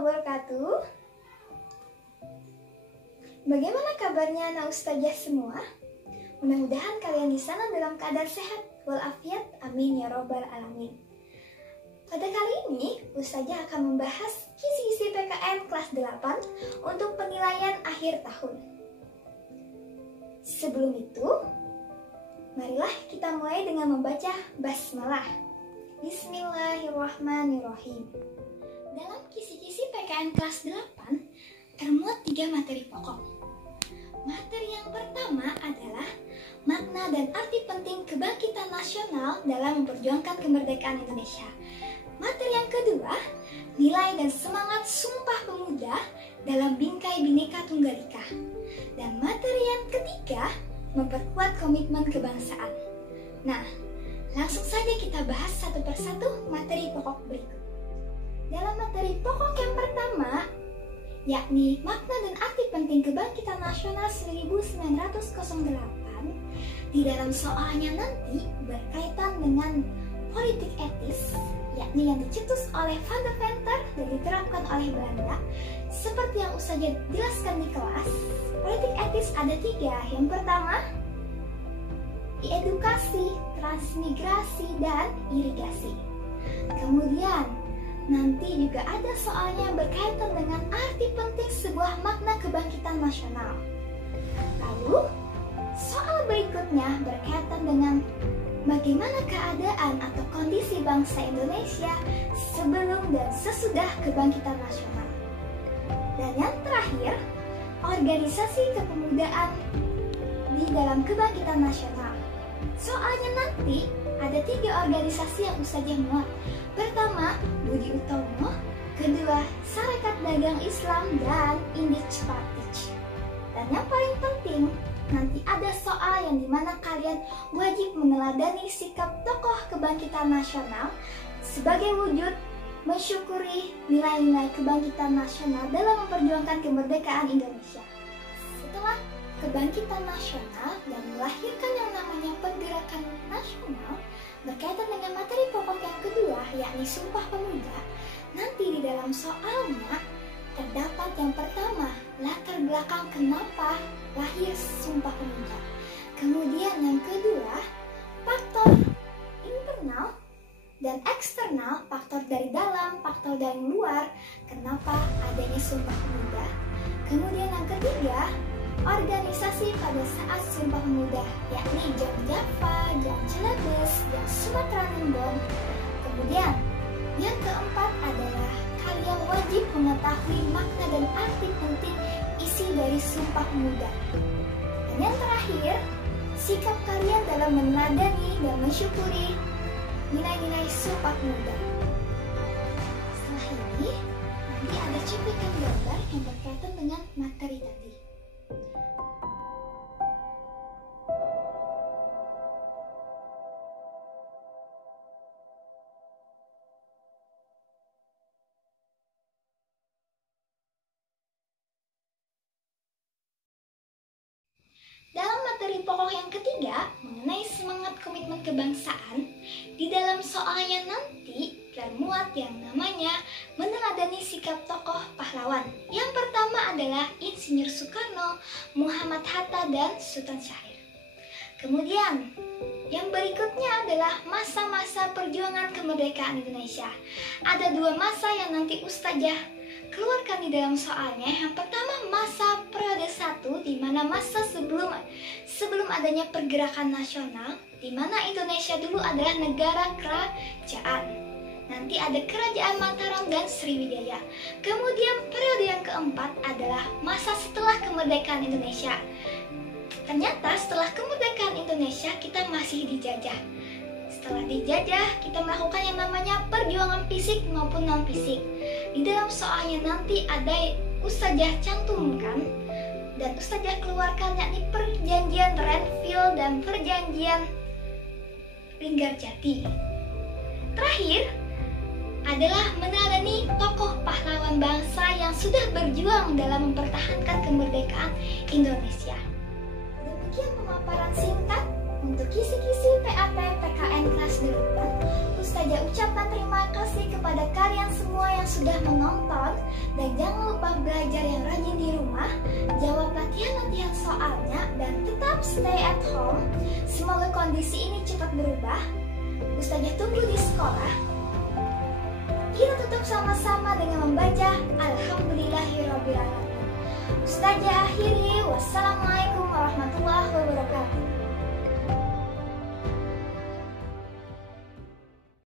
wabarakatuh. Bagaimana kabarnya anak ustazah semua? Mudah-mudahan kalian di sana dalam keadaan sehat walafiat, amin ya robbal alamin. Pada kali ini, ustazah akan membahas kisi-kisi PKN kelas 8 untuk penilaian akhir tahun. Sebelum itu, marilah kita mulai dengan membaca basmalah. Bismillahirrahmanirrahim. Dalam kisi-kisi PKN kelas 8 termuat 3 materi pokok. Materi yang pertama adalah makna dan arti penting kebangkitan nasional dalam memperjuangkan kemerdekaan Indonesia. Materi yang kedua, nilai dan semangat Sumpah Pemuda dalam bingkai Bhinneka Tunggal Ika. Dan materi yang ketiga, memperkuat komitmen kebangsaan. Nah, langsung saja kita bahas satu persatu materi pokok berikut. Dalam materi pokok yang pertama, yakni makna dan arti penting kebangkitan nasional 1908, di dalam soalnya nanti berkaitan dengan politik etis, yakni yang dicetus oleh Van de Venter dan diterapkan oleh Belanda. Seperti yang ustazah jelaskan di kelas, politik etis ada 3. Yang pertama, edukasi, transmigrasi, dan irigasi. Kemudian, nanti juga ada soalnya yang berkaitan dengan arti penting sebuah makna kebangkitan nasional. Lalu, soal berikutnya berkaitan dengan bagaimana keadaan atau kondisi bangsa Indonesia sebelum dan sesudah kebangkitan nasional. Dan yang terakhir, organisasi kepemudaan di dalam kebangkitan nasional. Soalnya nanti ada 3 organisasi yang ustazah muat. Pertama, Budi Utomo. Kedua, Sarekat Dagang Islam, dan Indich Partij. Dan yang paling penting, nanti ada soal yang dimana kalian wajib meneladani sikap tokoh kebangkitan nasional sebagai wujud mensyukuri nilai-nilai kebangkitan nasional dalam memperjuangkan kemerdekaan Indonesia. Setelah kebangkitan nasional dan melahirkan yang namanya pergerakan nasional berkaitan dengan materi pokok yang kedua, yakni Sumpah Pemuda, nanti di dalam soalnya terdapat yang pertama, latar belakang kenapa lahir Sumpah Pemuda. Kemudian yang kedua, faktor internal dan eksternal, faktor dari dalam, faktor dari luar, kenapa adanya Sumpah Pemuda. Kemudian yang ketiga, organisasi pada saat Sumpah Pemuda, yakni Jam Java, Jam Celebes, Jam Sumatera Nimbon. Kemudian yang keempat adalah kalian wajib mengetahui makna dan arti penting isi dari Sumpah Pemuda. Dan yang terakhir, sikap kalian dalam meneladani dan mensyukuri nilai-nilai Sumpah Pemuda. Setelah ini, nanti ada cuplikan gambar yang berkaitan dengan materi tadi. Dalam materi pokok yang ketiga, mengenai semangat komitmen kebangsaan, di dalam soalnya nanti termuat yang namanya meneladani sikap tokoh pahlawan. Yang pertama adalah Insinyur Soekarno, Muhammad Hatta, dan Sultan Syahrir. Kemudian, yang berikutnya adalah masa-masa perjuangan kemerdekaan Indonesia. Ada 2 masa yang nanti ustazah keluarkan di dalam soalnya. Yang pertama, masa periode 1, di mana masa sebelum adanya pergerakan nasional, di mana Indonesia dulu adalah negara kerajaan. Nanti ada Kerajaan Mataram dan Sriwijaya. Kemudian periode yang keempat adalah masa setelah kemerdekaan Indonesia. Ternyata setelah kemerdekaan Indonesia kita masih dijajah. Setelah dijajah, kita melakukan yang namanya perjuangan fisik maupun non-fisik. Di dalam soalnya nanti ada ustazah cantumkan dan ustazah keluarkan, yakni perjanjian Renville dan perjanjian Linggarjati. Terakhir adalah meneladani tokoh pahlawan bangsa yang sudah berjuang dalam mempertahankan kemerdekaan Indonesia. Demikian pemaparan singkat untuk kisi-kisi PAP PKN kelas 8. Ustazah ucapkan terima kasih kepada kalian semua yang sudah menonton rumah, jawab latihan-latihan soalnya, dan tetap stay at home. Semoga kondisi ini cepat berubah. Ustazah tunggu di sekolah. Kita tutup sama-sama dengan membaca Alhamdulillahirrabbilalamin. Ustazah akhiri, wassalamualaikum warahmatullahi wabarakatuh.